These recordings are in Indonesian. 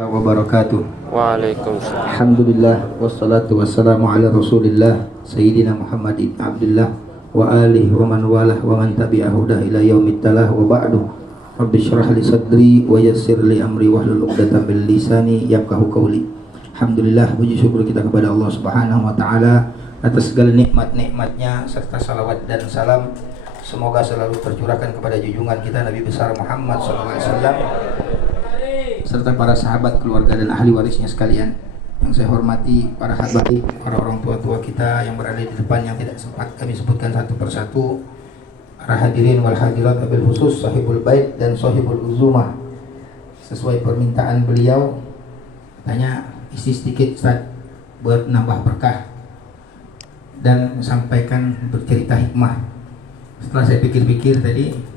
Wabarakatuh. Waalaikumsalam. Alhamdulillah wassalatu wassalamu ala Rasulillah Sayyidina Muhammad ibn Abdullah wa alihi wa man walah wa man tabi'ahu huda ila yaumit talah wa ba'du. Rabbi syrah li sadri wa yassir li amri wahlul 'uqdatam min lisani yafqahu qawli. Alhamdulillah, puji syukur kita kepada Allah Subhanahu wa taala atas segala nikmat-nikmatnya serta salawat dan salam semoga selalu tercurahkan kepada junjungan kita Nabi besar Muhammad sallallahu alaihi wasallam serta para sahabat, keluarga dan ahli warisnya sekalian. Yang saya hormati para habaib, para orang tua-tua kita yang berada di depan yang tidak sempat kami sebutkan satu persatu. Para hadirin wal hadirat, wabil khusus sahibul bait dan sahibul uzumah. Sesuai permintaan beliau, katanya isi sedikit Ustaz buat nambah berkah dan sampaikan bercerita hikmah. Setelah saya pikir-pikir tadi,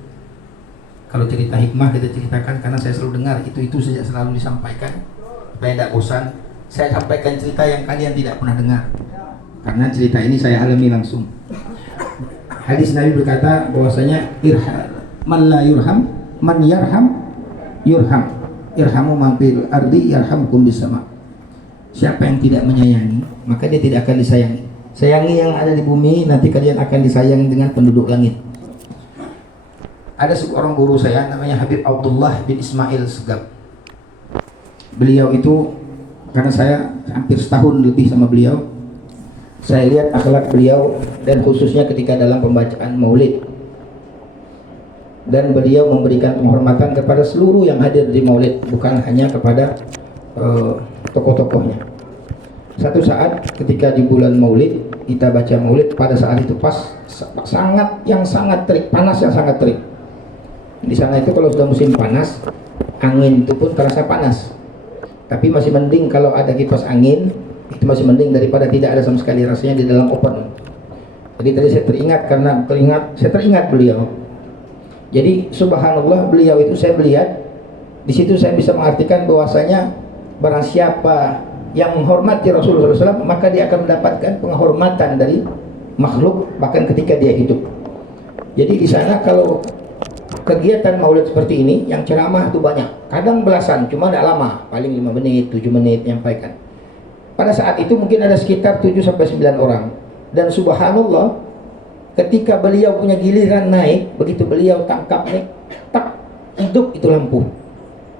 kalau cerita hikmah kita ceritakan karena saya selalu dengar itu saja selalu disampaikan supaya tidak bosan. Saya sampaikan cerita yang kalian tidak pernah dengar karena cerita ini saya alami langsung. Hadis Nabi berkata bahwasanya man la yurham man yarham yurham irhamu man fil ardi yarhamkum bis sama. Siapa yang tidak menyayangi maka dia tidak akan disayangi. Sayangi yang ada di bumi, nanti kalian akan disayangi dengan penduduk langit. Ada seorang guru saya namanya Habib Abdullah bin Ismail Segab. Beliau itu, karena saya hampir setahun lebih sama beliau, saya lihat akhlak beliau dan khususnya ketika dalam pembacaan maulid. Dan beliau memberikan penghormatan kepada seluruh yang hadir di maulid, bukan hanya kepada tokoh-tokohnya. Satu saat ketika di bulan maulid kita baca maulid, pada saat itu pas sangat terik, panas yang sangat terik. Di sana itu kalau sudah musim panas, angin itu pun terasa panas. Tapi masih mending kalau ada kipas angin, itu masih mending daripada tidak ada sama sekali rasanya di dalam open. Jadi tadi saya teringat beliau. Jadi subhanallah, beliau itu saya melihat di situ saya bisa mengartikan bahwasanya barang siapa yang menghormati Rasulullah SAW maka dia akan mendapatkan penghormatan dari makhluk bahkan ketika dia hidup. Jadi di sana kalau kegiatan maulid seperti ini yang ceramah itu banyak, kadang belasan, cuma tidak lama, paling 5 menit, 7 menit menyampaikan. Pada saat itu mungkin ada sekitar 7-9 orang. Dan subhanallah, ketika beliau punya giliran naik, begitu beliau tangkap naik, tak, hidup itu lampu.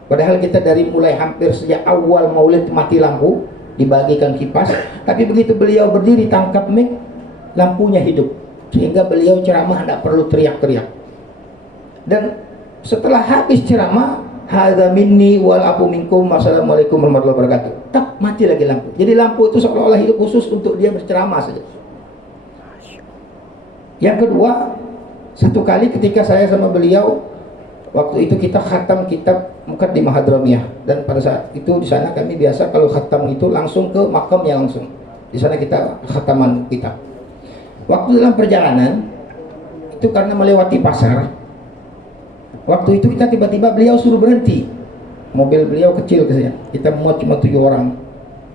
Padahal kita dari mulai hampir sejak awal maulid mati lampu, dibagikan kipas, tapi begitu beliau berdiri tangkap mic, lampunya hidup. Sehingga beliau ceramah tidak perlu teriak-teriak. Dan setelah habis ceramah, hadza minni wal afu minkum, wassalamualaikum warahmatullahi wabarakatuh, tak, mati lagi lampu. Jadi lampu itu seolah-olah hidup khusus untuk dia berceramah saja. Yang kedua, satu kali ketika saya sama beliau, waktu itu kita khatam kitab Muqaddimah Hadramiyah, dan pada saat itu di sana kami biasa kalau khatam itu langsung ke makamnya langsung. Di sana kita khataman kitab. Waktu dalam perjalanan itu karena melewati pasar, waktu itu kita tiba-tiba beliau suruh berhenti. Mobil beliau kecil ke saya. Kita muat cuma 7 orang.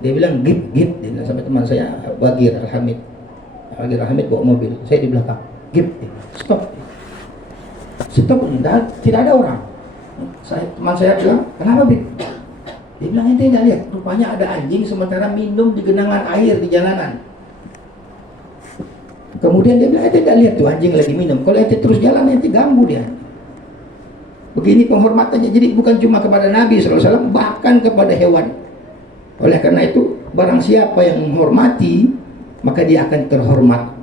Dia bilang gip. Dia bilang sama teman saya Bagir Al-Hamid. Bagir Al-Hamid bawa mobil. Saya di belakang. Gip. Stop. Tidak ada orang. Teman saya bilang, kenapa Bib? Dia bilang, ente tidak lihat. Rupanya ada anjing sementara minum di genangan air di jalanan. Kemudian dia bilang, ente tidak lihat tuh anjing lagi minum. Kalau ente terus jalan, ente ganggu dia. Begini penghormatannya, jadi bukan cuma kepada Nabi SAW, bahkan kepada hewan. Oleh karena itu, barang siapa yang menghormati, maka dia akan terhormat.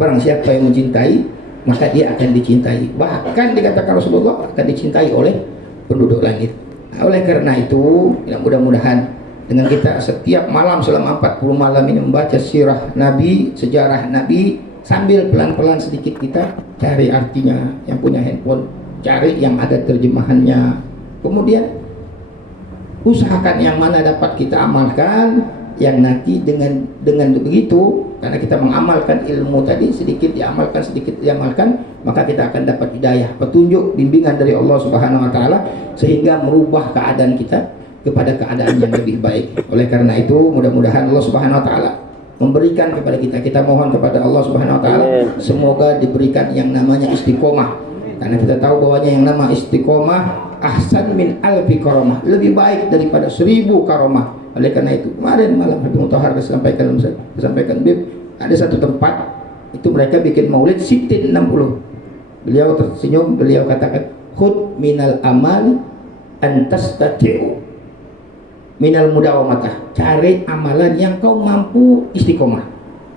Barang siapa yang mencintai, maka dia akan dicintai. Bahkan dikatakan Rasulullah akan dicintai oleh penduduk langit. Nah, oleh karena itu, ya mudah-mudahan dengan kita setiap malam selama 40 malam ini membaca sirah Nabi, sejarah Nabi, sambil pelan-pelan sedikit kita cari artinya. Yang punya handphone, cari yang ada terjemahannya. Kemudian usahakan yang mana dapat kita amalkan, yang nanti dengan begitu, karena kita mengamalkan ilmu tadi, sedikit diamalkan, maka kita akan dapat hidayah, petunjuk, bimbingan dari Allah Subhanahu wa taala, sehingga merubah keadaan kita kepada keadaan yang lebih baik. Oleh karena itu, mudah-mudahan Allah Subhanahu wa taala memberikan kepada kita mohon kepada Allah Subhanahu wa taala semoga diberikan yang namanya istiqomah. Karena kita tahu bahwanya yang nama istiqomah ahsan min alfi karamah, lebih baik daripada 1000 karamah. Oleh karena itu kemarin malam Habib Mutahhar sampaikan ada satu tempat itu mereka bikin maulid sitin 60. Beliau tersenyum, beliau katakan khud minal amali antastati'u minal mudawamah, cari amalan yang kau mampu istiqomah.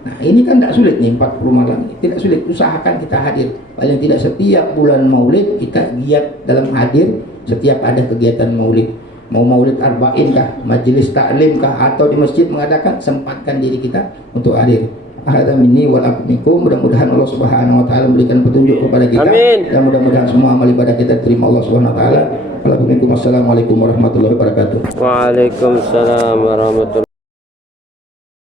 Nah ini kan tidak sulit nih, 40 malam ini tidak sulit, usahakan kita hadir. Paling tidak setiap bulan maulid kita giat dalam hadir setiap ada kegiatan maulid. Mau maulid arba'in kah, majelis taklim kah, atau di masjid mengadakan, sempatkan diri kita untuk hadir. Hadza minni wal minkum. Mudah-mudahan Allah Subhanahu wa taala memberikan petunjuk kepada kita. Amin. Dan mudah-mudahan semua amal ibadah kita diterima Allah Subhanahu wa taala. Assalamualaikum warahmatullahi wabarakatuh. Waalaikumsalam warahmatullahi